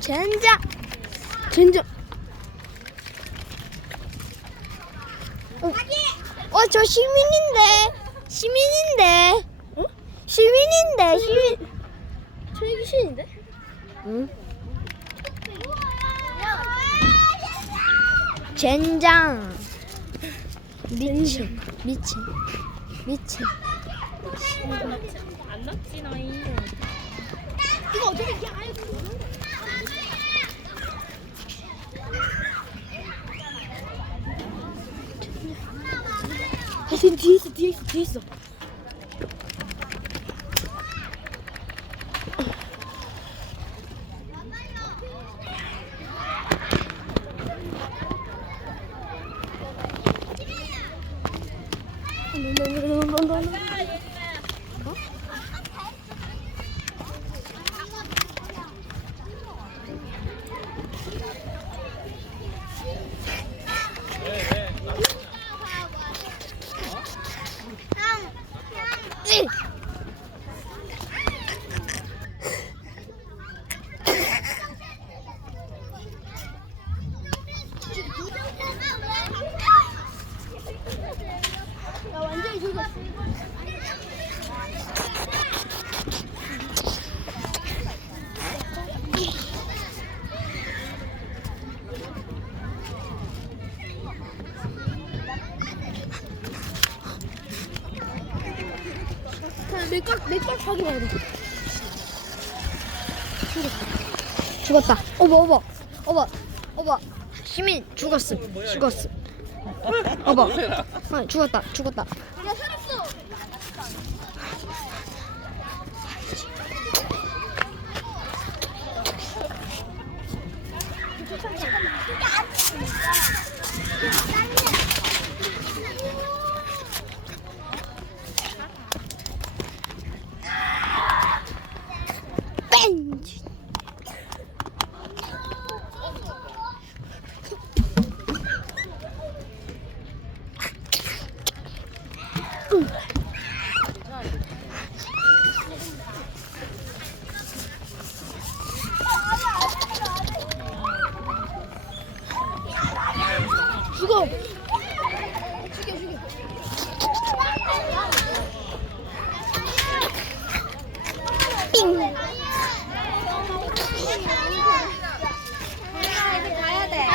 젠장 젠장 어, 어, 저 시민인데. 시민인데. 어? 시민인데 시민. 저 시민인데? 응? 젠장. 미친 미친 미친 안 났지 너희. 아, 지금 뒤에 있어, 뒤에 있어, 뒤에 있어. 나 완전히 죽었어. 내깍 내깍 사기 봐야 돼. 죽었다. 어머 어머 어머 어머 시민 죽었음 죽었음. 어머 아, 죽었다 죽었다. 나 살았어. 뺑! 죽어! 죽여, 죽여. 삥! 가야 돼.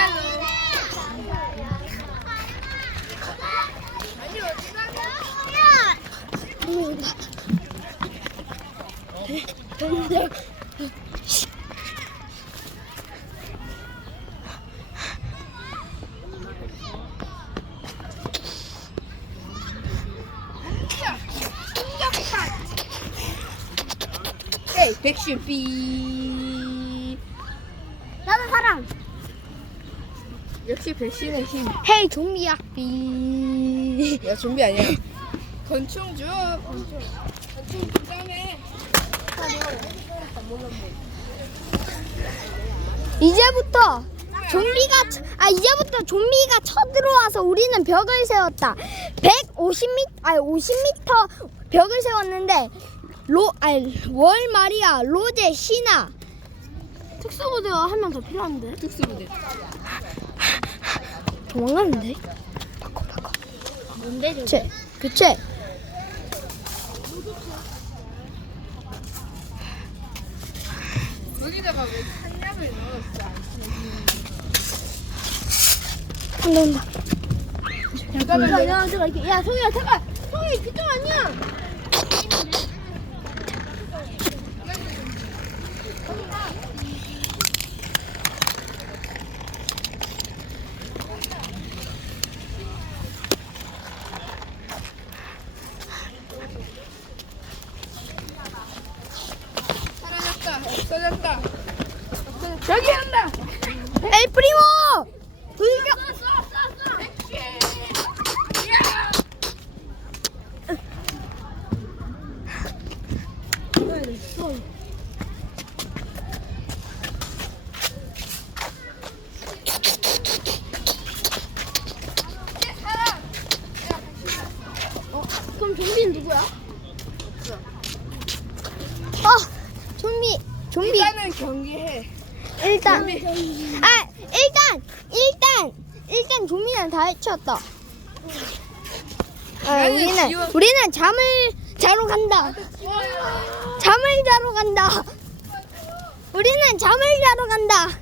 에이 백신 삐. 나도 사랑. 역시 백신의 힘. 헤이 좀비야. 삐. 야 좀비 아니야. 줘. 권총. 권총 그다음에. 이제부터 좀비가 쳐- 아 이제부터 좀비가 쳐들어와서 우리는 벽을 세웠다. 150m 아니 50m 벽을 세웠는데 로 아니 월 말이야. 로제 신화 특수부대가 한 명 더 필요한데? 특수부대. 도망갔는데? 바꿔 바꿔. 뭔데 교체 교체 여기다가 왜 한약을 넣었어? 온다 잠깐만. 야 잠깐 이렇게 야 성희야 잠깐 성희 그쪽 아니야 사라졌다. 없어졌다. 저기 한다. 엘 프리모 불격 어, 그럼 좀비는 누구야? 아, 좀비 좀비 일단은 경기해. 일단. 아 일단 일단 일단 좀비는 다 해치웠다. 아, 나는 우리는 지워- 우리는 잠을 자러 간다. 잠을 자러 간다. 우리는 잠을 자러 간다.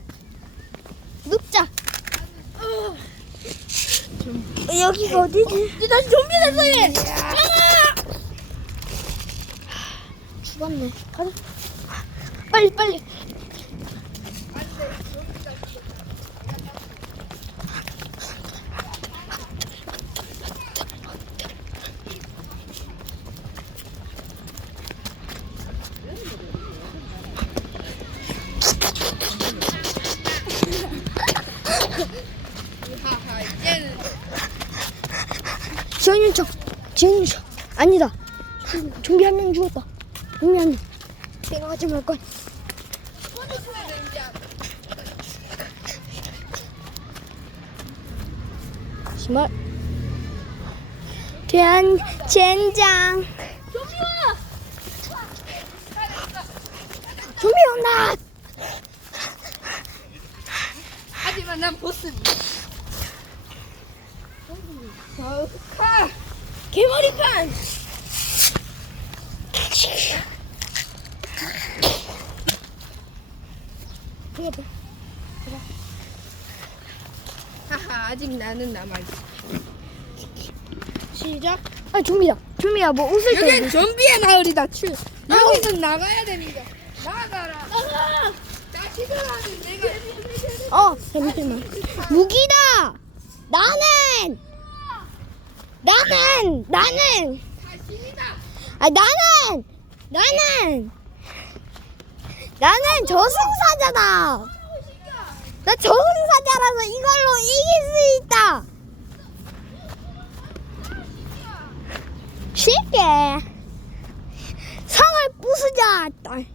눕자. 여기가 어디지? 다시 좀비 됐어 얘. 죽었네. 가자. 빨리 빨리. 지원이 척. 지원이 척. 아니다. 좀비 한 명 죽었다. 좀비 한 명. 생각하지 말 걸. 정말. 대한 젠장. 좀비 온다. 하지만 난 보스. 가. 개머리판. 하하 아직 나는 남아있어. 시작. 아 좀비다. 좀비야 뭐 웃을 때. 여긴 좀비의 마을이다. 출. 여기는 나가야 됩니다. 나가라. 나가. 나 지도라는 내가. 어, 잠시만. 무기다. 나는 나는 나는 자신이다. 아 나는 나는 나는 저승사자다. 나 저승사자라서 이걸로 이길 수 있다. 쉽게 성을 부수자. 딸.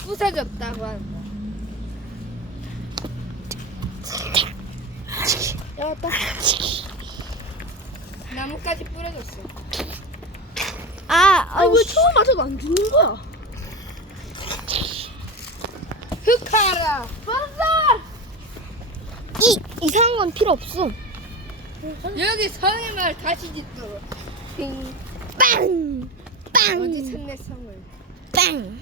부서졌다고 하는 거. 여기다. 나뭇가지 뿌려졌어. 아, 아우, 씨. 처음 맞아도 안 죽는 거야? 흑하라. 반사. 이 이상한 건 필요 없어. 여기 성의 말 다시 짓도록. 빙. 빵! 빵! 어디 선내 성을. 빵!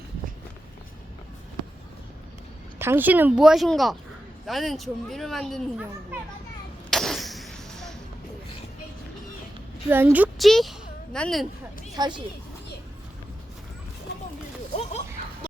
당신은 무엇인가? 나는 좀비를 만드는 연구야. 왜안 죽지? 나는 다시